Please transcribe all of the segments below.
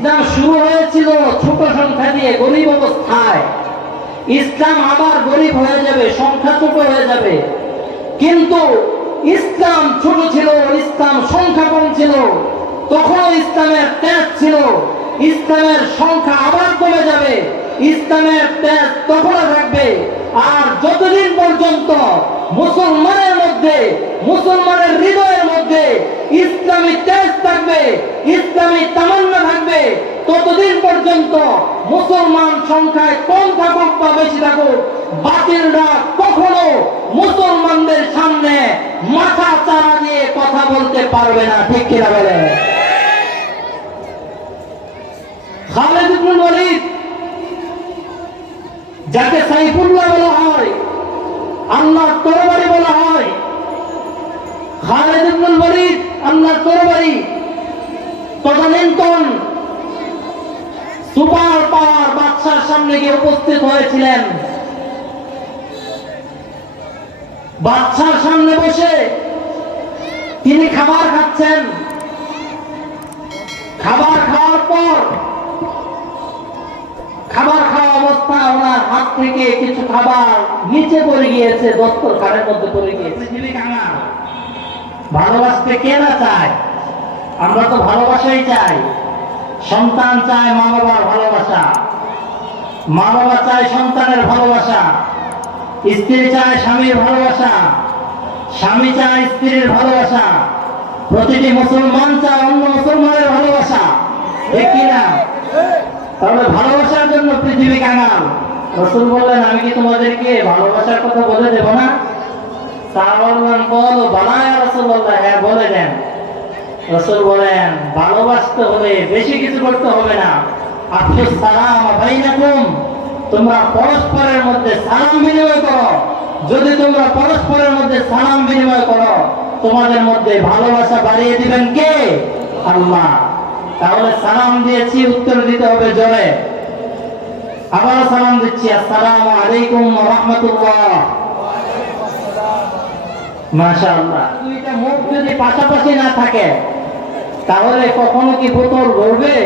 ইসলাম শুরু হয়েছিল ছোট সংখ্যা দিয়ে গরিব অবস্থায়। ইসলাম আবার গরিব হয়ে যাবে সংখ্যা ছোট হয়ে যাবে। কিন্তু ইসলাম ছোট ছিল, ইসলাম সংখ্যা কম ছিল, তখনও ইসলামের তেজ ছিল। ইসলামের সংখ্যা আবার কমে যাবে, ইসলামের তেজ তখনও থাকবে। আর যতদিন পর্যন্ত মুসলমানের মধ্যে, মুসলমানের হৃদয়ের মধ্যে ইসলামী তেজ থাকবে, ইসলামী তামান্না থাকবে। ততদিন পর্যন্ত মুসলমান সংখ্যায় কম থাকুক বা বেশি থাকুক বাতিলরা কখনো মুসলমানদের সামনে মাথা চারা দিয়ে কথা বলতে পারবে না, ঠিক কিনা বলে? খালেদ ইবনুল ওয়ালিদ, যাকে সাইফুল্লাহ বলা হয় আল্লাহ তরবারি বলা হয়। খালেদ ইবনুল আল্লাহ তরবারি। তদানীন্তন সুপার পাওয়ার বাদশার সামনে গিয়ে উপস্থিত হয়েছিলেন। বাদশার সামনে বসে তিনি খাবার খাচ্ছেন। খাবার খাওয়ার পর খাবার খাওয়া অবস্থা ওনার হাত থেকে কিছু খাবার নিচে পড়ে গিয়েছে দস্তর খানের মধ্যে পড়ে গিয়েছে। ভালোবাসতে কে না চায়? আমরা তো ভালোবাসাই চাই। সন্তান চায় মা বাবার ভালোবাসা। মা বাবা চায় সন্তানের ভালোবাসা। স্ত্রী চায় স্বামীর ভালোবাসা। স্বামী চায় স্ত্রীর ভালোবাসা। প্রতিটি মুসলমান চায় অন্য মুসলমানের ভালোবাসা। ঠিক কিনা তাহলে ভালোবাসার জন্য পৃথিবী কাঙাল। রসুল বললেন, আমি কি তোমাদেরকে ভালোবাসার কথা বলে দেব না? বানায় রসুল হ্যাঁ বলে দেন। রসুল বলেন, ভালোবাসতে হলে বেশি কিছু করতে হবে না। আফসোস সালাম তোমরা পরস্পরের মধ্যে সালাম বিনিময় করো। যদি তোমরা পরস্পরের মধ্যে সালাম বিনিময় করো, তোমাদের মধ্যে ভালোবাসা বাড়িয়ে দিবেন কে? আল্লাহ। তাহলে সালাম দিয়েছি উত্তর দিতে হবে জোরে। আবার সালাম দিচ্ছি আসসালামু আলাইকুম রাহমাতুল্লাহ। মাশাআল্লাহ। দুইটা মুখ যদি পাশাপাশি না থাকে তাহলে কখনো কি বোতল ভরবে?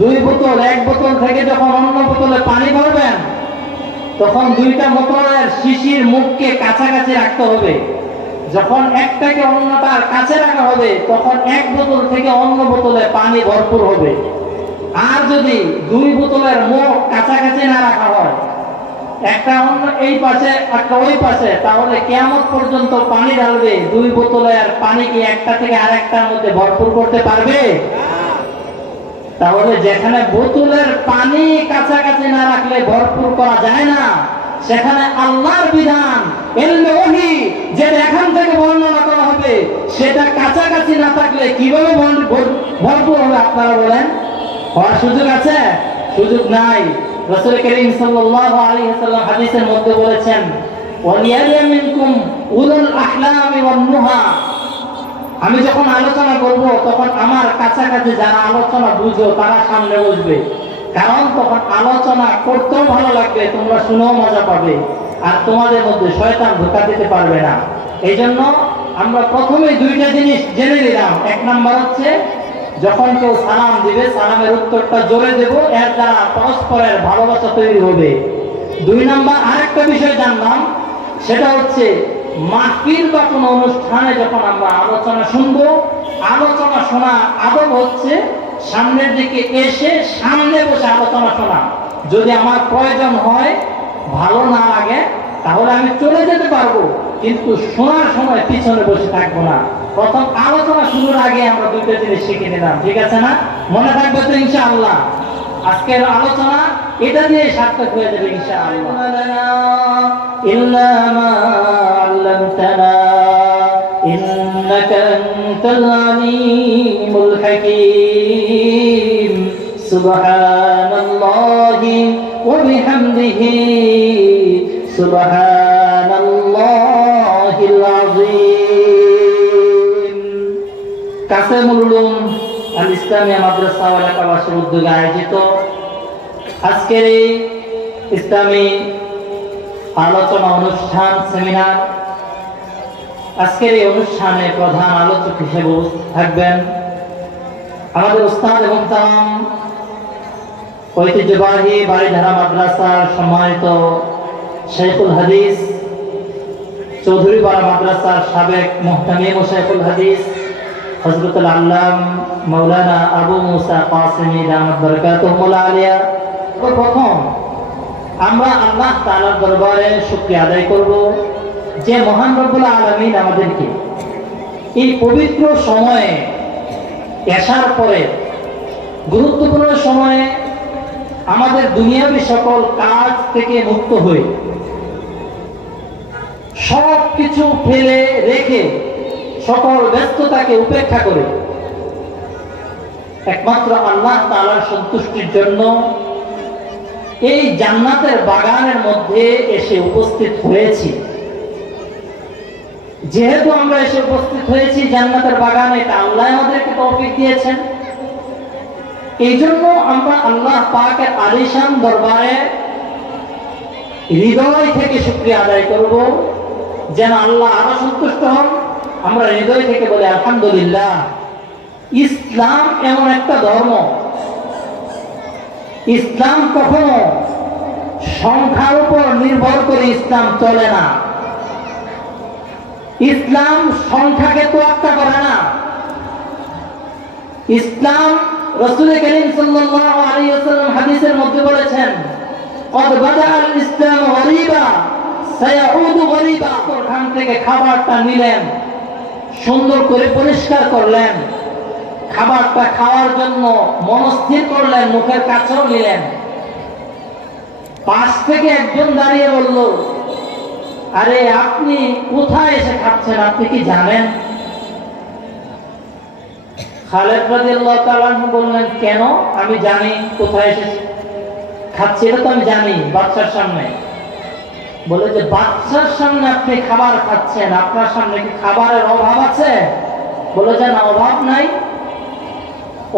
দুই বোতল এক বোতল থেকে যখন অন্য বোতলে পানি ভরবেন তখন দুইটা বোতলের শিশির মুখকে কাছাকাছি রাখতে হবে। যখন একটাকে অন্যটার কাছে রাখা হবে, তখন এক বোতল থেকে অন্য বোতলে পানি ভরপুর হবে। আর যদি দুই বোতলের মুখ কাছাকাছি না রাখা হয়, একটা অন্য এই পাশে, একটা ওই পাশে, তাহলে কেমন পর্যন্ত পানি ঢালবে। দুই বোতলের পানি কি একটা থেকে আরেকটার মধ্যে ভরপুর করতে পারবে? তাহলে যেখানে বোতলের পানি কাছাকাছি না রাখলে ভরপুর করা যায় না। সেখানে আল্লাহর বিধান, এলমে ওহি, যে এখান থেকে বর্ণনা করা হবে, সেটা কাছাকাছি না থাকলে কীভাবে ভর- ভর- ভরপুর হবে আপনারা বলেন? হওয়ার সুযোগ আছে? সুযোগ নাই। রাসূল করিম সাল্লাল্লাহু আলাইহি ওয়াসাল্লাম হাদিসের মধ্যে বলেছেন মিনকুম উলুল আহলামি ওয়ান নুহা। আমি যখন আলোচনা করব, তখন আমার কাছাকাছি যারা আলোচনা বুঝো তারা সামনে বসবে। কারণ তখন আলোচনা করতেও ভালো লাগবে, তোমরা শুনেও মজা পাবে, আর তোমাদের মধ্যে শয়তান ধোকা দিতে পারবে না। এই জন্য আমরা প্রথমে দুইটা জিনিস জেনে নিলাম। এক নাম্বার হচ্ছে, যখন কেউ সালাম দিবে, সালামের উত্তরটা জোরে দেব, এর দ্বারা পরস্পরের ভালোবাসা তৈরি হবে। দুই নাম্বার, আরেকটা বিষয় জানলাম, সেটা হচ্ছে, মাহফিল বা কোনো অনুষ্ঠানে যখন আমরা আলোচনা শুনব, আলোচনা শোনা আদব হচ্ছে সামনের দিকে এসে সামনে বসে আলোচনা শোনা যদি আমার প্রয়োজন হয়, ভালো না লাগে, তাহলে আমি চলে যেতে পারব। কিন্তু শোনার সময় পিছনে বসে থাকব না। প্রথম আলোচনা শুরুর আগে আমরা দুটো জিনিস শিখে নিলাম, ঠিক আছে না? মনে থাকবে তো ইনশাআল্লাহ। আজকের আলোচনা এটা নিয়ে সার্থক হয়ে যাবে ইনশাআল্লাহ। মা ইন্নাকা আনতাল আলিমুল হাকীম। سبحان الله وبحمده سبحان الله العظيم কাসেমুল উলুম আল ইসলামিয়া মাদ্রাসা ও এলাকাবাসীর উদ্যোগে আয়োজিত আজকের এই ইসলামী আলোচনা অনুষ্ঠান সেমিনার আজকের এই অনুষ্ঠানে প্রধান আলোচক হিসেবে উপস্থিত থাকবেন আমাদের উস্তাদ এবং তাম ঐতিহ্যবাহী বাড়িধারা মাদ্রাসার সম্মানিত শেখুল হাদিস, চৌধুরীপাড়া মাদ্রাসার সাবেক মোহতামিম ও শেখুল হাদিস হজরতুল আল্লাম মৌলানা আবু মুসা কাসিমি রহমত বরকাতুল্লাহ আলিয়া। প্রথম আমরা আল্লাহ তাআলার দরবারে শুকরিয়া আদায় করব যে মহান রব্বুল আলামিন আমাদেরকে এই পবিত্র সময়ে এসার পরে, গুরুত্বপূর্ণ সময়ে আমাদের দুনিয়াবী সকল কাজ থেকে মুক্ত হয়ে সব কিছু ফেলে রেখে সকল ব্যস্ততাকে উপেক্ষা করে একমাত্র আল্লাহ তাআলার সন্তুষ্টির জন্য এই জান্নাতের বাগানের মধ্যে এসে উপস্থিত হয়েছি। যেহেতু আমরা এসে উপস্থিত হয়েছি জান্নাতের বাগানে এটা আল্লাহ আমাদেরকে তৌফিক দিয়েছেন। এই জন্য আমরা আল্লাহ পাকের আলিশান দরবারে হৃদয় থেকে শুক্রিয়া আদায় করব। যেন আল্লাহ আরও সন্তুষ্ট হন। আমরা হৃদয় থেকে বলি, আলহামদুলিল্লাহ। ইসলাম এমন একটা ধর্ম। ইসলাম কখনো সংখ্যার উপর নির্ভর করে ইসলাম চলে না। ইসলাম সংখ্যাকে তোয়াক্কা করে না। ইসলাম রসুল করিম সাল্লাল্লাহু আলাইহি ওয়াসাল্লাম হাদিসের মধ্যে বলেছেন, কদ ইসলাম গরিবা, সায়াউদু গরিবা। ওখান থেকে খাবারটা নিলেন, সুন্দর করে পরিষ্কার করলেন। খাবারটা খাওয়ার জন্য মনস্থির করলেন, মুখের কাছেও নিলেন। পাশ থেকে একজন দাঁড়িয়ে বলল, আরে, আপনি কোথায় এসে খাচ্ছেন? আপনি কি জানেন? খালেদ রাদিয়াল্লাহু কেন? আমি জানি কোথায় এসেছি। খাচ্ছি এটা তো আমি জানি, বাচ্চার সামনে। বলে যে, বাচ্চার সামনে আপনি খাবার খাচ্ছেন, আপনার সামনে কি খাবারের অভাব আছে? বলে যে, না, অভাব নাই।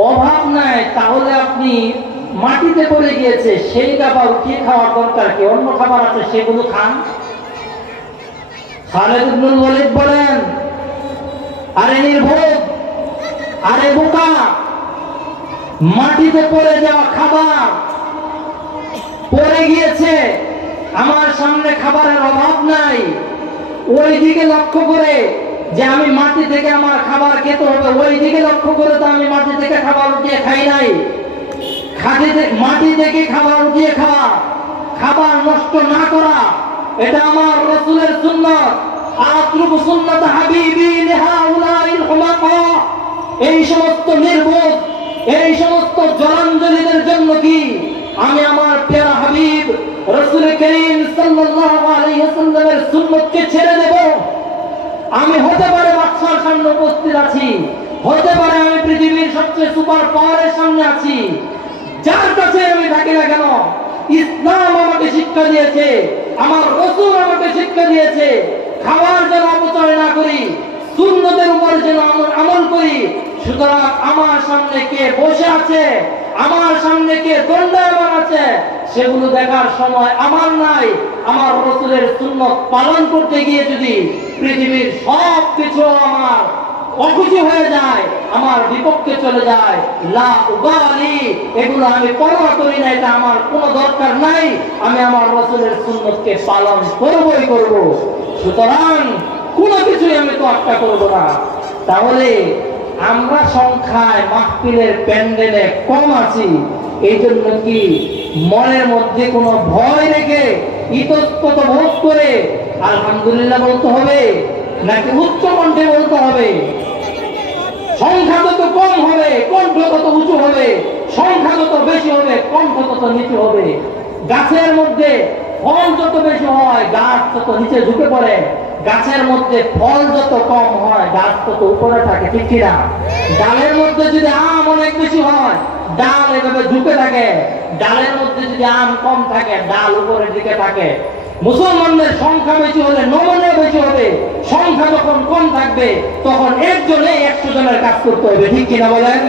অভাব নাই, তাহলে আপনি মাটিতে পড়ে গিয়েছে, সেই খাবার উঠিয়ে খাওয়ার দরকার? কি অন্য খাবার আছে, সেগুলো খান? খালেদ ইবনুল বলেন, আরে নির্ভোগ আরে বোকা! মাটিতে পড়ে যাওয়া খাবার পড়ে গিয়েছে। আমার সামনে খাবারের অভাব নাই। ওই দিকে লক্ষ্য করে যে আমি মাটি থেকে আমার খাবার খেতে হবে। ওই দিকে লক্ষ্য করে তো আমি মাটি থেকে খাবার উঠিয়ে খাই নাই। খাটি থেকে- মাটি থেকে খাবার উঠিয়ে খাওয়া, খাবার নষ্ট না করা, এটা আমার রসুলের সুন্নত। আত্রুব সুন্নত হাবিবি লিহাউলাইল হুমাকা। এই সমস্ত নির্বোধ, এই সমস্ত জলাঞ্জলিদের জন্য কি আমি আমার পেয়ারা হাবিব, রসুল করিম সাল্লাল্লাহু সুন্নতকে ছেড়ে দেব? আমি হতে পারে বাদশার সামনে উপস্থিত আছি, হতে পারে আমি পৃথিবীর সবচেয়ে সুপার পাওয়ারের সামনে আছি। যার কাছে আমি থাকি না কেন? ইসলাম আমাকে শিক্ষা দিয়েছে, আমার রসুল আমাকে শিক্ষা দিয়েছে। খাবার যেন অপচয় না করি সুন্নতের উপর যেন আমল- আমল করি। সুতরাং আমার সামনে কে বসে আছে, আমার সামনে কে দণ্ডায়মান আছে, সেগুলো দেখার সময় আমার নাই। আমার রসুলের সুন্নত পালন করতে গিয়ে যদি পৃথিবীর সব কিছু আমার অখুশি হয়ে যায়, আমার বিপক্ষে চলে যায়, লা এগুলো আমি পরোয়া করি না, এটা আমার কোনো দরকার নাই। আমি আমার রসুলের সুন্নতকে পালন করবই করব। সুতরাং কোনো কিছুই আমি তো আটকা করব না। তাহলে আমরা সংখ্যায় মাহফিলের প্যান্ডেলে কম আছি এই জন্য কি মনের মধ্যে কোনো ভয় রেখে ইতস্তত বোধ করে আলহামদুলিল্লাহ বলতে হবে, নাকি উচ্চ কণ্ঠে বলতে হবে? সংখ্যা যত কম হবে, কণ্ঠ তত উঁচু হবে, সংখ্যা যত বেশি হবে, কণ্ঠ তত নিচু হবে। গাছের মধ্যে ফল যত বেশি হয়, গাছ তত নিচে ঝুঁকে পড়ে। গাছের মধ্যে ফল যত কম হয়, গাছ তত উপরে থাকে, ঠিক কিনা ডালের মধ্যে যদি আম অনেক বেশি হয়, ডাল এভাবে ঝুঁকে থাকে। ডালের মধ্যে যদি আম কম থাকে, ডাল উপরের দিকে থাকে। মুসলমানদের সংখ্যা বেশি হলে নমনীয় বেশি হবে। সংখ্যা যখন কম থাকবে, তখন একজনে একশো জনের কাজ করতে হবে, ঠিক কিনা বলেন?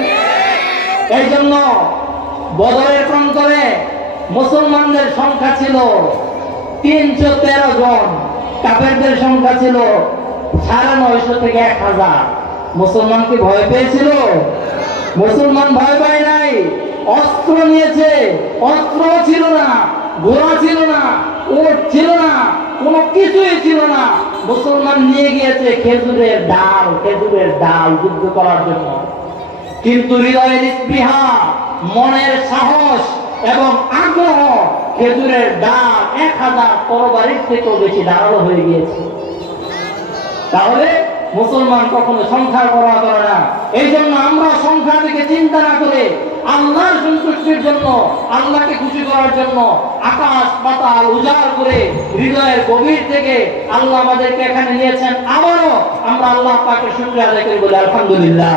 এই জন্য বদরের প্রান্তরে মুসলমানদের সংখ্যা ছিল তিনশো তেরো জন। কাপেরদের সংখ্যা ছিল সাড়ে নয়শো থেকে এক হাজার। মুসলমান কি ভয় পেয়েছিল? মুসলমান ভয় পায় নাই। অস্ত্র নিয়েছে অস্ত্র ছিল না ঘোড়া ছিল না ওট ছিল না, কোনো কিছুই ছিল না। মুসলমান নিয়ে গিয়েছে খেজুরের ডাল খেজুরের ডাল যুদ্ধ করার জন্য। কিন্তু হৃদয়ের স্পৃহা, মনের সাহস এবং আগ্রহ খেজুরের ডাল এক হাজার তরবারির থেকেও বেশি ধারালো হয়ে গিয়েছে। তাহলে মুসলমান কখনো সংখ্যার পরোয়া করে না। এই জন্য আমরা সংখ্যা থেকে চিন্তা না করে আল্লাহর সন্তুষ্টির জন্য, আল্লাহকে খুশি করার জন্য আকাশ, পাতাল উজাড় করে হৃদয়ের গভীর থেকে আল্লাহ আমাদেরকে এখানে নিয়েছেন। আবারও আমরা আল্লাহ পাকে শুক্রিয়া আদায় করি বলে আলহামদুলিল্লাহ।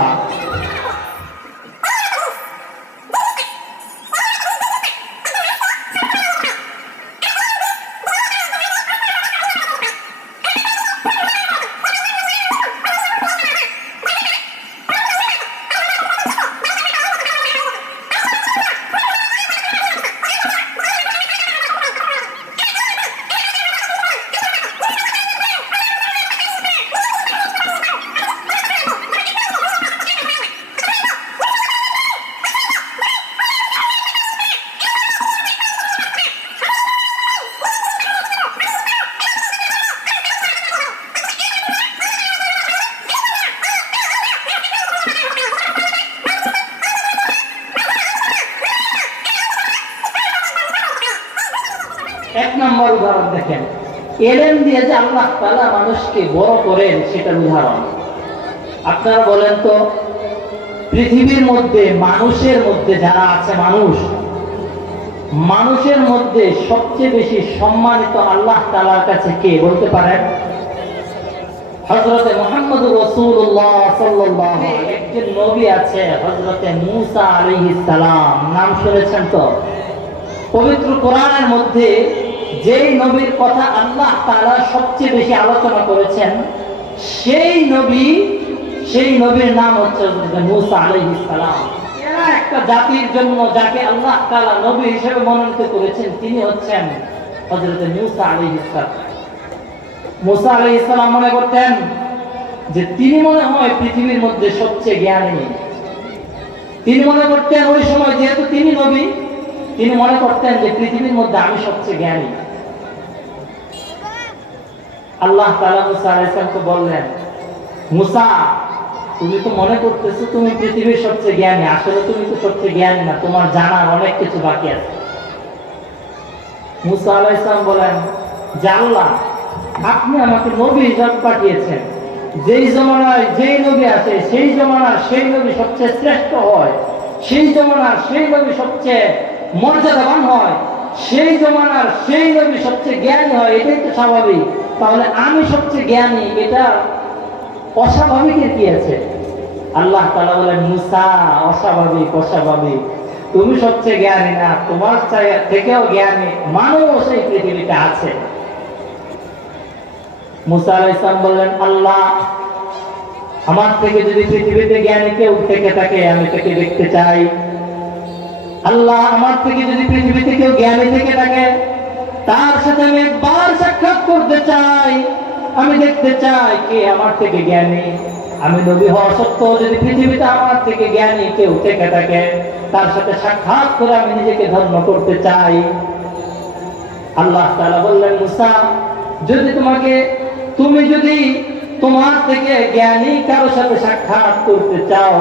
মানুষকে বড় করেন সেটার উদাহরণ। আপনারা বলেন তো, পৃথিবীর মধ্যে মানুষের মধ্যে যারা আছে মানুষ, মানুষের মধ্যে সবচেয়ে বেশি সম্মানিত আল্লাহ তাআলার কাছে কে বলতে পারেন? হযরতে মুহাম্মদ সাল্লাল্লাহু একজন নবী আছে হজরতে মূসা সালাম। নাম শুনেছেন তো? পবিত্র কোরআনের মধ্যে যেই নবীর কথা আল্লাহ তাআলা সবচেয়ে বেশি আলোচনা করেছেন, সেই নবী, সেই নবীর নাম হচ্ছে মূসা আলাইহিস সালাম। একটা জাতির জন্য যাকে আল্লাহ তাআলা নবী হিসেবে মনোনীত করেছেন, তিনি হচ্ছেন হযরত মূসা আলাইহিস সালাম। মুসা আলাইহিস সালাম মনে করতেন যে তিনি মনে হয় পৃথিবীর মধ্যে সবচেয়ে জ্ঞানী। তিনি মনে করতেন ওই সময় যেহেতু তিনি নবী, তিনি মনে করতেন যে পৃথিবীর মধ্যে আমি সবচেয়ে জ্ঞানী। আল্লাহ আলাইহিস বললেন, মুসা, তুমি তো মনে করতেছো তুমি পৃথিবীর সবচেয়ে জ্ঞানী, আসলে তুমি তো সবচেয়ে জ্ঞানী না, তোমার জানার অনেক কিছু বাকি আছে। মুসা বলেন আপনি আমাকে নবী পাঠিয়েছেন। যেই জমানায় যেই নবী আছে সেই জমানার সেই নবী সবচেয়ে শ্রেষ্ঠ হয়, সেই জমানার সেই নবী সবচেয়ে মর্যাদাবান হয়, সেই জমানার সেই নবী সবচেয়ে জ্ঞানী হয়, এটাই তো স্বাভাবিক। তাহলে আমি সবচেয়ে জ্ঞানী, এটা অস্বাভাবিকের কি আছে? আল্লাহ তাআলা বলেন, মুসা, অস্বাভাবিক অস্বাভাবিক। তুমি সবচেয়ে জ্ঞানী না, তোমার থেকেও জ্ঞানী মানুষ এই পৃথিবীতে আছে। মুসা আলাইহিস সালাম বললেন, আল্লাহ, আমার থেকে যদি পৃথিবীতে জ্ঞানী কেউ থেকে থাকে, আমি তাকে দেখতে চাই। আল্লাহ, আমার থেকে যদি পৃথিবীতে কেউ জ্ঞানী থেকে থাকে তার সাথে আমি একবার সাক্ষাৎ করতে চাই। আমি দেখতে চাই কে আমার থেকে জ্ঞানী। আমি নবী হওয়া সত্ত্বেও যদি পৃথিবীতে আমার থেকে জ্ঞানী কেউ থেকে থাকে, তার সাথে সাক্ষাৎ করে আমি নিজেকে ধর্ম করতে চাই। আল্লাহ তাআলা বললেন, মুসা, যদি তোমাকে, তুমি যদি তোমার থেকে জ্ঞানী কারোর সাথে সাক্ষাৎ করতে চাও,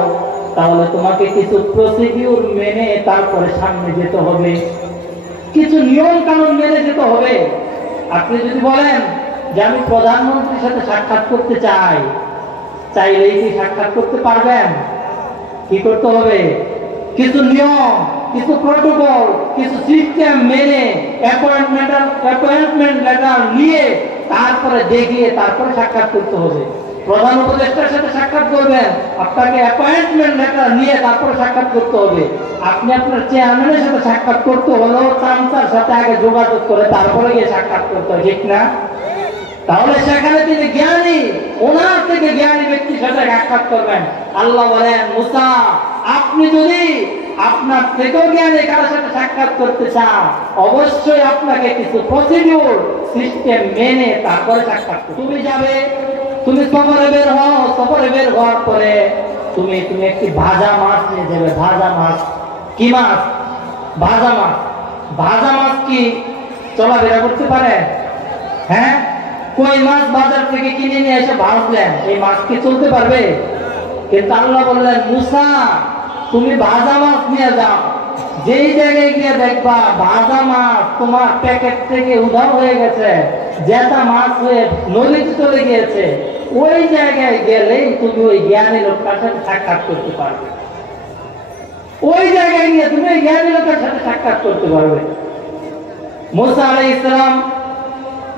তাহলে তোমাকে কিছু প্রসিডিউর মেনে তারপরে সামনে যেতে হবে। কিছু নিয়ম কানুন মেনে যেতে হবে। আপনি যদি বলেন যে আমি প্রধানমন্ত্রীর সাথে সাক্ষাৎ করতে চাই, চাইলেই কি সাক্ষাৎ করতে পারবেন? কি করতে হবে? কিছু নিয়ম, কিছু প্রোটোকল, কিছু সিস্টেম মেনে অ্যাপয়েন্টমেন্ট অ্যাপয়েন্টমেন্ট লেটার নিয়ে তারপরে দেখিয়ে তারপরে সাক্ষাৎ করতে হবে। প্রধান উপদেষ্টার সাথে সাক্ষাৎ করবেন। আপনাকে অ্যাপয়েন্টমেন্ট লেটার নিয়ে তারপরে সাক্ষাৎ করতে হবে। আপনি আপনার চেয়ারম্যানের সাথে সাক্ষাৎ করতে সাথে আগে যোগাযোগ করে তারপরে গিয়ে সাক্ষাৎ করতে ঠিক না? তাহলে সেখানে তিনি জ্ঞানী, ওনার থেকে জ্ঞানী ব্যক্তির সাথে সাক্ষাৎ করবেন। আল্লাহ বলেন, মুসা, আপনি যদি আপনার থেকেও জ্ঞানী কারোর সাথে সাক্ষাৎ করতে চান, অবশ্যই আপনাকে কিছু প্রসিডিউর সিস্টেম মেনে তারপরে সাক্ষাৎ তুমি যাবে। তুমি সফরে বের হও সফরে বের হওয়ার পরে তুমি তুমি একটি ভাজা মাছ নিয়ে যাবে, ভাজা মাছ। কি মাছ? ভাজা মাছ। ভাজা মাছ কি? চলাফেরা করতে পারে? হ্যাঁ? কই মাছ বাজার থেকে কিনে নিয়ে এসে ভাজলেন? এই মাছ কি চলতে পারবে? কিন্তু আল্লাহ বললেন, মুসা, তুমি ভাজা মাছ নিয়ে যাও। যেই জায়গায় গিয়ে দেখবা ভাজা মাছ তোমার প্যাকেট থেকে উধাও হয়ে গেছে জেতা মাছ হয়ে নদীতে চলে গিয়েছে, ওই জায়গায় গেলেই তুমি ওই জ্ঞানী লোকটার সাথে সাক্ষাৎ করতে পারবে। ওই জায়গায় গিয়ে তুমি ওই জ্ঞানী লোকের সাথে সাক্ষাৎ করতে পারবে। মুসা আলাই ইসলাম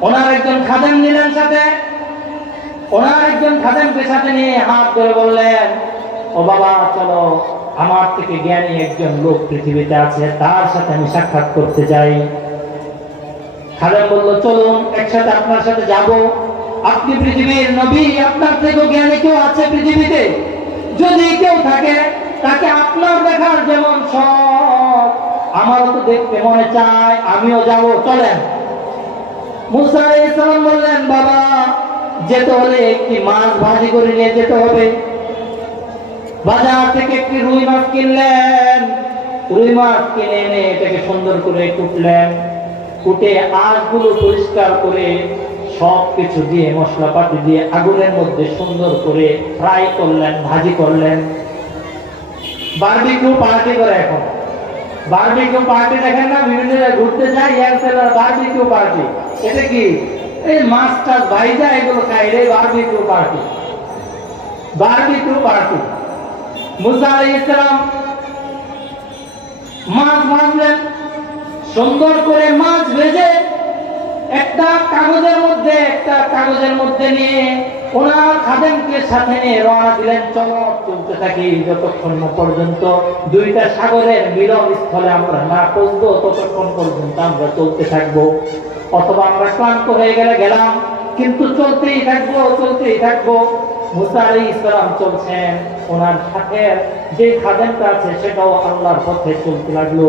ওনার একজন খাদেম নিলেন সাথে। ওনার একজন খাদেমকে সাথে নিয়ে হাত ধরে বললেন, ও বাবা, চলো আমার থেকে জ্ঞানী একজন লোক পৃথিবীতে আছে, তার সাথে আমি সাক্ষাৎ করতে যাই। খাদেম বলল, চলুন, একসাথে আপনার সাথে যাব। আপনি পৃথিবীর নবী, আপনার থেকেও জ্ঞানী কেউ আছে পৃথিবীতে? যদি কেউ থাকে, তাকে আপনার দেখার যেমন শখ। আমারও তো দেখতে মনে চায়, আমিও যাব, চলেন। মুসা ইসলাম বললেন, বাবা, যেতে হলে একটি মাছ ভাজি করে নিয়ে যেতে হবে। বাজার থেকে একটি রুই মাছ কিনলেন। রুই মাছ কিনে এনে এটাকে সুন্দর করে কুটলেন। কুটে আঁশগুলো পরিষ্কার করে সব কিছু দিয়ে, মশলাপাতি দিয়ে আগুনের মধ্যে সুন্দর করে ফ্রাই করলেন, ভাজি করলেন। বারবিকিউ পার্টি করে এখন। বারবিকিউ পার্টি দেখেন না, বিভিন্ন জায়গায় ঘুরতে যায় ইয়ারসেলার বারবিকিউ পার্টি। এটা কি? এই মাছ টাছ ভাইজা এগুলো খাই রে, বারবিকিউ পার্টি। Barbecue party. সুন্দর করে মাছ ভেজে একটা কাগজের মধ্যে, একটা কাগজের মধ্যে নিয়ে ওনার খাদেমকে সাথে নিয়ে রওনা দিলেন। চলো, চলতে থাকি যতক্ষণ পর্যন্ত দুইটা সাগরের মিলন স্থলে আমরা না পৌঁছবো, ততক্ষণ পর্যন্ত আমরা চলতে থাকব। অথবা আমরা ক্লান্ত হয়ে গেলে গেলাম, কিন্তু চলতেই থাকব চলতেই থাকব। ইসলাম চলছেন ওনার সাথে যে খাদেমটা আছে, সেটাও আল্লাহর পথে চলতে লাগল।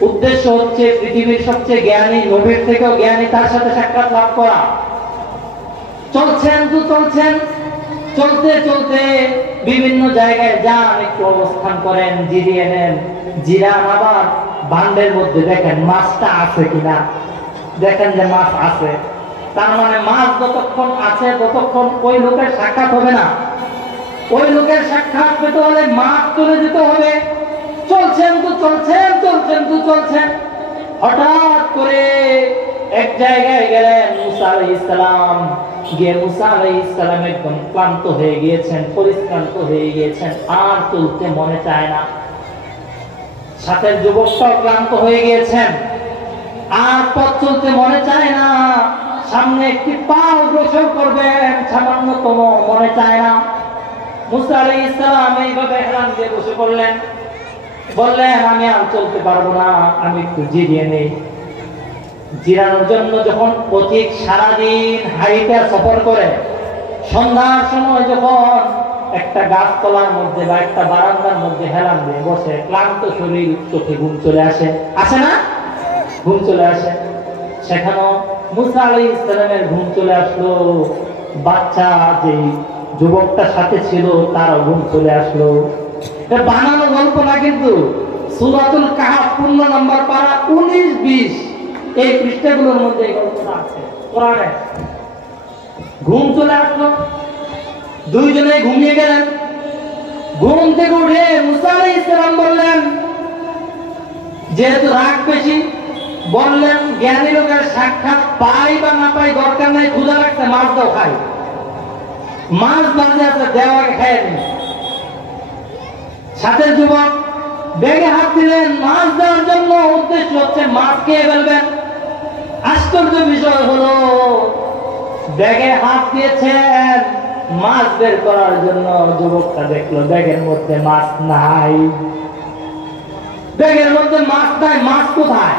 উদ্দেশ্য হচ্ছে পৃথিবীর সবচেয়ে জ্ঞানী, নবীর থেকেও জ্ঞানী, তার সাথে সাক্ষাৎ লাভ করা। চলছেন তো চলছেন। চলতে চলতে বিভিন্ন জায়গায় যান, একটু অবস্থান করেন, জিরিয়ে নেন। জিরান আবার বান্ডের মধ্যে দেখেন মাছটা আছে কিনা। দেখেন যে মাছ আছে। তার মানে মাছ যতক্ষণ আছে, ততক্ষণ ওই লোকের সাক্ষাৎ হবে না। ওই লোকের সাক্ষাৎ পেতে হলে মাছ চলে যেতে হবে। চলছেন তো চলছেন চলছেন তো চলছেন। হঠাৎ করে এক জায়গায় গেলেন মুসা আলাইহিস সালাম। গিয়ে মুসা আলাইহিস সালাম একদম ক্লান্ত হয়ে গিয়েছেন, পরিশ্রান্ত হয়ে গিয়েছেন, আর চলতে মনে চায় না। সাথের যুবকটাও ক্লান্ত হয়ে গিয়েছেন, আর পথ চলতে মনে চায় না। সামনে একটি পা অগ্রসর করবেন, সামান্যতম মনে চায় না। মুসা আলাইহিস সালাম এইভাবে হেলান দিয়ে বসে পড়লেন। বললেন, আমি আর চলতে পারব না, আমি একটু জিরিয়ে নেই। জিরানোর জন্য যখন পথিক সারাদিন হাইটা সফর করে, সন্ধ্যার সময় যখন একটা গাছতলার মধ্যে বা একটা বারান্দার মধ্যে হেলান দিয়ে বসে, ক্লান্ত শরীর চোখে ঘুম চলে আসে। আসে না? ঘুম চলে আসে। সেখানেও মুসা আলী ইসলামের ঘুম চলে আসলো। বাচ্চা যে যুবকটা সাথে ছিল, তার ঘুম চলে আসলো। বানানো গল্প না কিন্তু। সুরাতুল কাহাফ পূর্ণ নাম্বার পারা উনিশ বিশ। এই পৃষ্ঠাগুলোর মধ্যে এই গল্পটা আছে। কোরআনে। ঘুম চলে আসলো। দুইজনে ঘুমিয়ে গেলেন। ঘুম থেকে উঠে মুসা আলাইহিস সালাম বললেন, যেহেতু রাগ বেশি বললেন, জ্ঞানী লোকের সাক্ষাৎ পাই বা না পাই দরকার নাই, ক্ষুধা লাগছে, মাছ দাও, খাই। মাছ বাজে আছে দেওয়াকে খাই সাথে যুবক ব্যাগে হাত দিলেন। মাছ দেওয়ার জন্য উদ্দেশ্য হচ্ছে মাছ খেয়ে ফেলবেন। আশ্চর্য বিষয় হলো ব্যাগে হাত দিয়েছেন। মাছ বের করার জন্য যুবকটা দেখল ব্যাগের মধ্যে মাছ নাই। ব্যাগের মধ্যে মাছ নাই, মাছ কোথায়?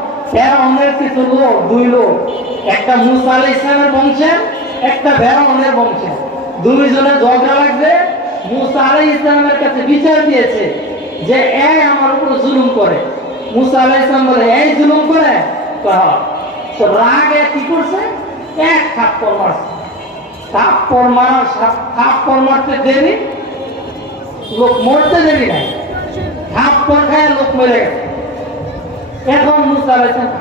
ফেরাউনের কিছু লোক দুই লোক। একটা মুসা আলাই ইসলামের বংশের একটা ফেরাউনের বংশের দুইজনে ঝগড়া লাগবে। মুসা আলাই ইসলামের কাছে বিচার দিয়েছে যে এ আমার উপর জুলুম করে। মুসা আলাই ইসলাম বলে, এই জুলুম করে? তো হ্যাঁ। তো রাগে কি করছে? এক থাপ্পড় মারছে। থাপ্পড় মারা থাপ্পড় মারতে দেরি? লোক মরতে দেরি নাই। থাপ্পড় খায় লোক মরে গেছে। এখন মুসা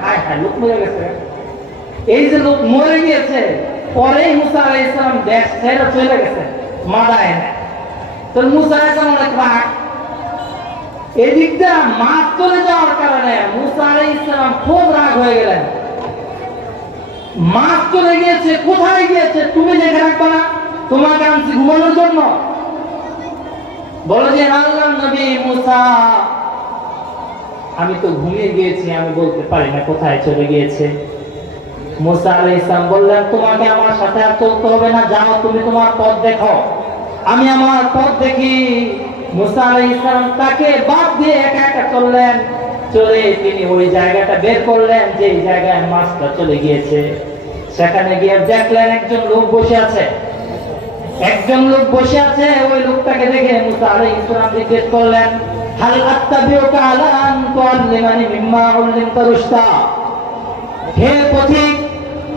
হায় হায় লোক মরে গেছে। এই যে লোক মরে গিয়েছে, পরেই মুসা আলাইসালাম দেশ ছেড়ে চলে গেছে, মাদায়। তো মুসা অনেক এদিকটা মাছ চলে যাওয়ার কারণে মুসা খুব রাগ হয়ে গেলেন। মাছ চলে গিয়েছে, কোথায় গিয়েছে, তুমি দেখে রাখবে না, তোমাকে আনছি ঘুমানোর জন্য। বলো যে, আল্লাহ নবী মুসা আমি তো ঘুমিয়ে গিয়েছি, আমি বলতে পারি না কোথায় চলে গিয়েছে। মুসা আলাই ইসলাম বললেন, তোমাকে আমার সাথে আর চলতে হবে না, যাও তুমি তোমার পথ দেখো। আমি আমার পথ দেখি, মুসা আলাই ইসলাম তাকে বাদ দিয়ে একা একা চললেন। চলে তিনি ওই জায়গাটা বের করলেন যে জায়গায় মাছটা চলে গিয়েছে। সেখানে গিয়ে দেখলেন একজন লোক বসে আছে। একজন লোক বসে আছে, ওই লোকটাকে দেখে মুসা আলাইহিস ইসলাম জিজ্ঞেস করলেন হাল আত্তাবিউকা আলা আন তুআল্লিমানি মিম্মা উল্লিমতা রুশদা হে পথিক,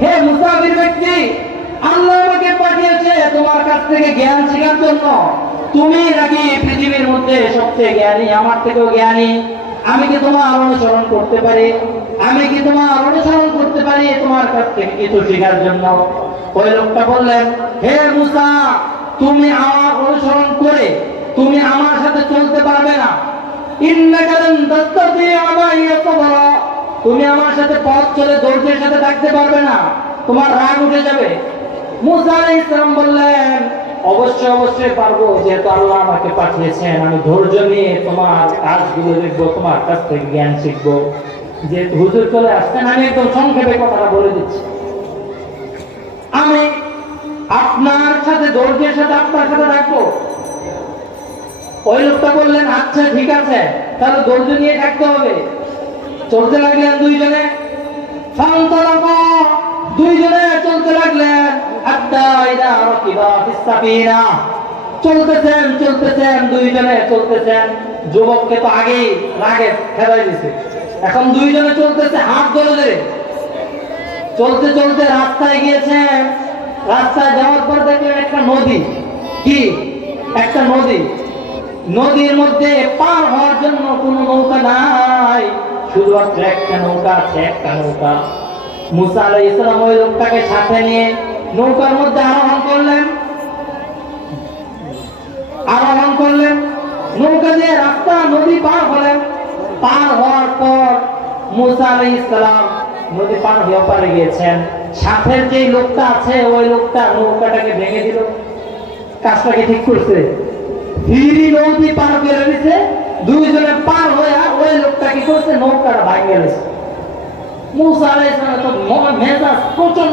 হে মুসাফির ব্যক্তি, আল্লাহ আমাকে পাঠিয়েছে তোমার কাছ থেকে জ্ঞান শেখার জন্য। তুমি নাকি পৃথিবীর মধ্যে সবচেয়ে জ্ঞানী, আমার থেকেও জ্ঞানী? আমি কি তোমার অনুসরণ করতে পারি? আমি কি তোমার অনুসরণ করতে পারি তোমার কাছ থেকে কিছু শেখার জন্য? ওই লোকটা বললেন, হে মুসা, তুমি আমার অনুসরণ করে, তুমি আমার সাথে চলতে পারবে না। তুমি আমার সাথে পথ চলে ধৈর্যের সাথে থাকতে পারবে না। তোমার রাগ উঠে যাবে। মুসা আলাইহিস সালাম বললেন, অবশ্যই অবশ্যই পারব। যেহেতু আল্লাহ আমাকে পাঠিয়েছেন, আমি ধৈর্য নিয়ে তোমার কাজগুলো দেখব, তোমার কাছ থেকে জ্ঞান শিখব। যে হুজুর চলে আসছেন, আমি একদম সংক্ষেপে কথাটা বলে দিচ্ছি। আমি আপনার সাথে ধৈর্যের সাথে আপনার সাথে রাখব। ওই লোকটা বললেন আচ্ছা ঠিক আছে, তাহলে ধৈর্য নিয়ে থাকতে হবে। চলতে লাগলেন দুইজনে। দুইজনে চলতে লাগলেন। চলতেছেন চলতেছেন, দুইজনে চলতেছেন। যুবককে তো আগেই রাগে ফেলাই দিছে। এখন দুইজনে চলতেছে হাত ধরে ধরে চলতে চলতে রাস্তায় গিয়েছেন রাস্তায় যাওয়ার পর দেখলেন একটা নদী। কি? একটা নদী। নদীর মধ্যে পার হওয়ার জন্য কোনো নৌকা নাই। শুধুমাত্র একটা নৌকা আছে, একটা নৌকা। মুসা আলাই ইসলাম ওই লোকটাকে সাথে নিয়ে নৌকার মধ্যে আরোহণ করলেন। আরোহণ করলেন। নৌকা দিয়ে রাস্তা, নদী পার হলেন। পার হওয়ার পর মুসা আলাই ইসলাম নদী পার হয়ে পারে গিয়েছেন। সাথের যে লোকটা আছে, ওই লোকটা নৌকাটাকে ভেঙে দিল। কাজটাকে ঠিক করছে? হিরি নদী পার করে দিছে দুইজনে পার হয়ে ওই লোকটা কি করছে? নৌকাটা ভাঙে গেছে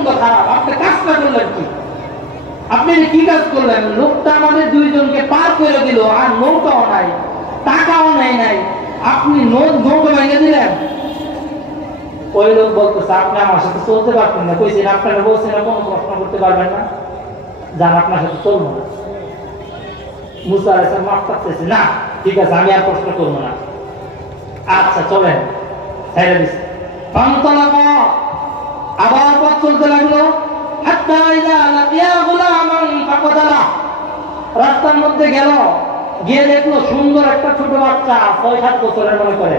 তো খারাপ। আপনি কি? আপনি কি কাজ লোকটা দুইজনকে পার করে আর নৌকাও নাই, টাকাও নাই নাই। আপনি দিলেন? ওই লোক বলতেছে, আপনি আমার সাথে চলতে পারবেন না। কইছেন আপনারা বলছেন কোনো প্রশ্ন করতে পারবেন না। যান, আপনার সাথে চলবো না। আচ্ছা রাস্তার মধ্যে গেল, গিয়ে দেখল সুন্দর একটা ছোট বাচ্চা ছয় সাত বছরের মনে করে।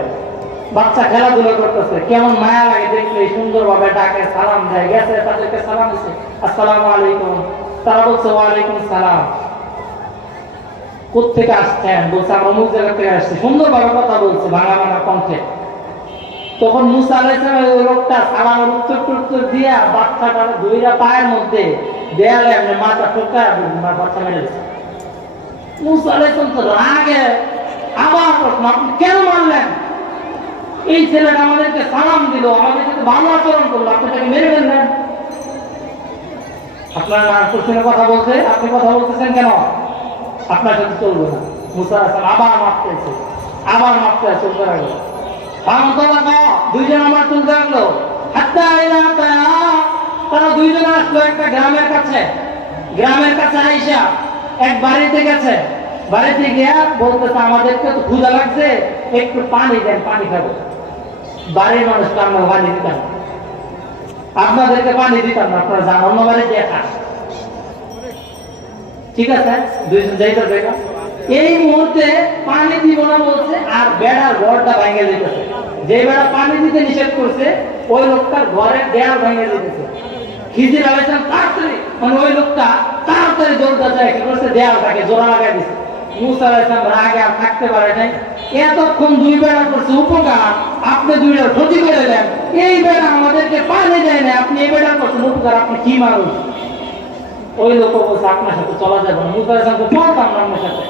বাচ্চা খেলাধুলা করতেছে, কেমন মায়া লাগে দেখলে সুন্দর ভাবে ডাকে, সালাম দেয়, গেছে, তাদেরকে সালাম দিচ্ছে আসসালামু আলাইকুম। তারা বলছে, ওয়ালাইকুম সালাম। কোথেকে আসছেন বলছে, আমরা অমুক জায়গা থেকে আসছি। সুন্দরভাবে কথা বলছে ভাঙা ভাঙা কণ্ঠে। তখন মুসা আলাইসালাম ওই লোকটা সালামের উত্তর টুত্তর দিয়া বাচ্চাটা দুইটা পায়ের মধ্যে দেয়ালে এমনি মাথা টোকা বাচ্চা মেরে মুসা আলাইসালাম তো রাগে আবার প্রশ্ন, আপনি কেন মারলেন? এই ছেলেটা আমাদেরকে সালাম দিল, আমাদের সাথে ভালো আচরণ করল, আপনি তাকে মেরে ফেললেন। আপনার কোশ্চেনে কথা বলছে আপনি কথা বলতেছেন কেন? আপনার সাথে চলবো না। মুসা আবার মাপতে আছে আবার মাপতে আছে চলতে লাগল দুইজন আমার চলতে লাগল তারা দুইজন আসলো একটা গ্রামের কাছে। গ্রামের কাছে আইসা এক বাড়িতে গেছে। বাড়িতে গিয়া বলতেছে, আমাদেরকে তো ক্ষুধা লাগছে, একটু পানি দেন, পানি খাব। বাড়ির মানুষকে আমরা পানি দিতাম। আপনাদেরকে পানি দিতাম না, আপনারা যান, অন্য বাড়ি দিয়ে খান ঠিক আছে? দুইজন যাইতে দেখা এই মুহূর্তে পানি দিব না বলছে? আর বেড়ার ঘরটা দিতেছে। যে বেড়া পানি দিতে নিষেধ করছে, ওই ঘরের দেয়াল দিতেছে। খিজির তাড়াতাড়ি মানে ওই লোকটা তাড়াতাড়ি যায় কি করছে? জোড়া লাগাই দিছে। রাগে আর থাকতে পারে নাই। এতক্ষণ দুই বেড়া করছে, উপকার। আপনি ক্ষতি করে এই বেড়া আমাদেরকে পানি দেয় না আপনি এই বেড়া করছেন, উপকার। আপনি কি মানুষ? ওই লোক বলছে, আপনার সাথে চলা যাবে না। আলাইসালাম চলতাম না আপনার সাথে।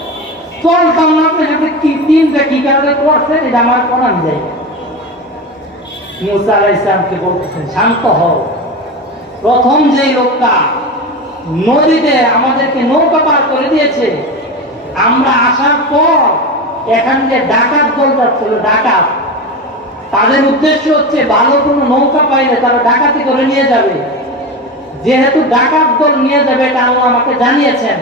চলতাম না আপনার সাথে কি তিনটা কি কারণে করছে, এটা আমার করান যায়। মুসা আলাইসালামকে বলতেছেন, শান্ত হও। প্রথম যে লোকটা নদীতে আমাদেরকে নৌকা পার করে দিয়েছে, আমরা আসার পর এখান যে ডাকাত দল যাচ্ছিল, ডাকাত। তাদের উদ্দেশ্য হচ্ছে, ভালো কোনো নৌকা পাইলে তারা ডাকাতি করে নিয়ে যাবে। যেহেতু ডাকাত দল নিয়ে যাবে, এটা আল্লাহ আমাকে জানিয়েছেন।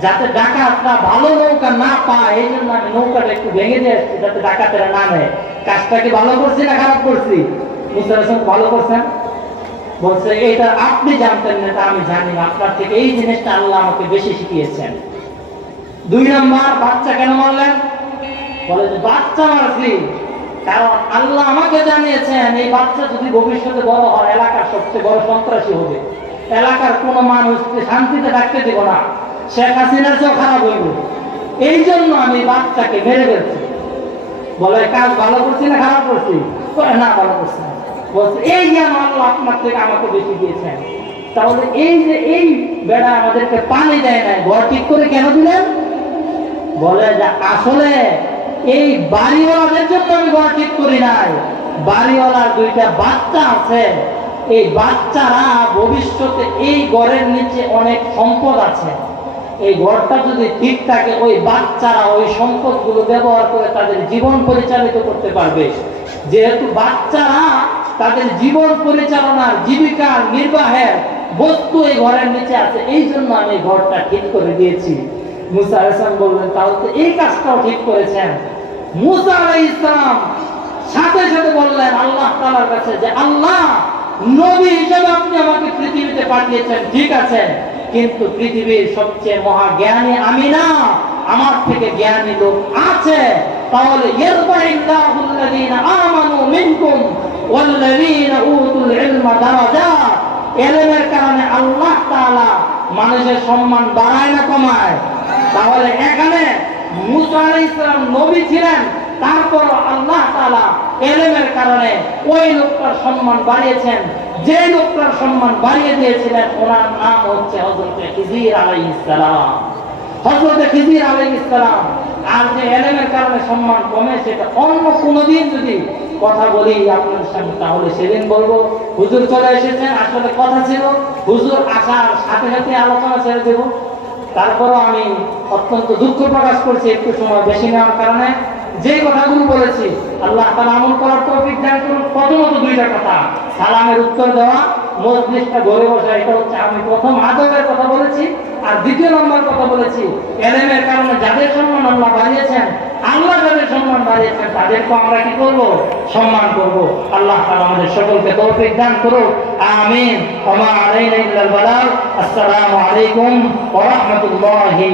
যাতে ডাকাতরা ভালো নৌকা না পায়, এই জন্য আমি নৌকাটা একটু ভেঙে দিয়ে আসছি, যাতে ডাকাতেরা না নেয়। কাজটা কি ভালো করছি না খারাপ করছি? হোসেন ভালো করছেন? বলছে, এটা আপনি জানতেন না, তা আমি জানি না। আপনার থেকে এই জিনিসটা আল্লাহ আমাকে বেশি শিখিয়েছেন। দুই নম্বর, বাচ্চা কেন মারলেন? বলে যে, বাচ্চা মারছি। কারণ আল্লাহ আমাকে জানিয়েছেন, এই বাচ্চা যদি ভবিষ্যতে বড় হয়, এলাকার সবচেয়ে বড় সন্ত্রাসী হবে। এলাকার কোনো মানুষকে শান্তিতে থাকতে দেব না, শেখ হাসিনার চেয়েও খারাপ হইব। এই জন্য আমি বাচ্চাকে মেরে ফেলছি। বলে কাজ ভালো করছি না খারাপ করছি? না, ভালো করছি না। এই জ্ঞান আল্লাহ আপনার থেকে আমাকে বেশি দিয়েছেন, তাহলে এই যে এই বেড়া আমাদেরকে পানি দেয় না ঘর ঠিক করে কেন দিলেন? বলে, যে, আসলে এই বাড়িওয়ালাদের জন্য আমি ঘর ঠিক করি নাই। বাড়িওয়ালার দুইটা বাচ্চা আছে এই বাচ্চারা ভবিষ্যতে এই ঘরের নিচে অনেক সম্পদ আছে। এই ঘরটা যদি ঠিক থাকে, ওই বাচ্চারা ওই সম্পদগুলো ব্যবহার করে তাদের জীবন পরিচালিত করতে পারবে। যেহেতু বাচ্চারা তাদের জীবন পরিচালনার জীবিকার নির্বাহের বস্তু এই ঘরের নিচে আছে, এই জন্য আমি ঘরটা ঠিক করে দিয়েছি। মুসা হাসান বললেন, তাহলে তো এই কাজটাও ঠিক করেছেন। মুসা আলাইহিস ইসলাম সাথে সাথে বললেন, আল্লাহ তাআলার কাছে যে, আল্লাহ নবী হিসেবে আপনি আমাকে পৃথিবীতে পাঠিয়েছেন, ঠিক আছে। কিন্তু পৃথিবীর সবচেয়ে মহাজ্ঞানী আমি না, আমার থেকে জ্ঞানী লোক আছে। তাহলে আমানু মিনকুম ওয়াল্লাযীনা উতুল ইলমা দারাজাত এলেমের কারণে আল্লাহ তাআলা মানুষের সম্মান বাড়ায় না কমায়। তাহলে এখানে মুসা আলাইহিস সালাম নবী ছিলেন তারপর আল্লাহ তাআলা এলেমের কারণে ওই লোকটার সম্মান বাড়িয়েছেন। যে লোকটার সম্মান বাড়িয়ে দিয়েছিলেন, ওনার নাম হচ্ছে হযরত খিজির আলাইহিস সালাম। হযরত খিজির আলাইহিস সালাম। আর যে এলেমের কারণে সম্মান কমে, সেটা অন্য কোনোদিন যদি কথা বলি আপনাদের সামনে, তাহলে সেদিন বলব, হুজুর চলে এসেছেন আসলে কথা ছিল, হুজুর আসার সাথে সাথে আলোচনা ছেড়ে দেবো। তারপরও আমি অত্যন্ত দুঃখ প্রকাশ করছি একটু সময় বেশি নেওয়ার কারণে। যে কথাগুলো বলেছি, আল্লাহ আমল করার তৌফিক দান করুন। প্রথমত দুইটা কথা, সালামের উত্তর দেওয়া মসজিদটা ঘরে বসা, এটা হচ্ছে আমি প্রথম আদবের কথা বলেছি, আর দ্বিতীয় নম্বর কথা বলেছি, এলেমের কারণে যাদের সম্মান আল্লাহ বাড়িয়েছেন, আল্লাহ যাদের সম্মান বাড়িয়েছেন, তাদেরকে আমরা কি করব? সম্মান করব। আল্লাহ তাআলা আমাদের সকলকে তৌফিক দান করুন আমিন। ওমা আলাইনা ইল্লাল বালাগ। আসসালামু আলাইকুম ওয়া রাহমাতুল্লাহি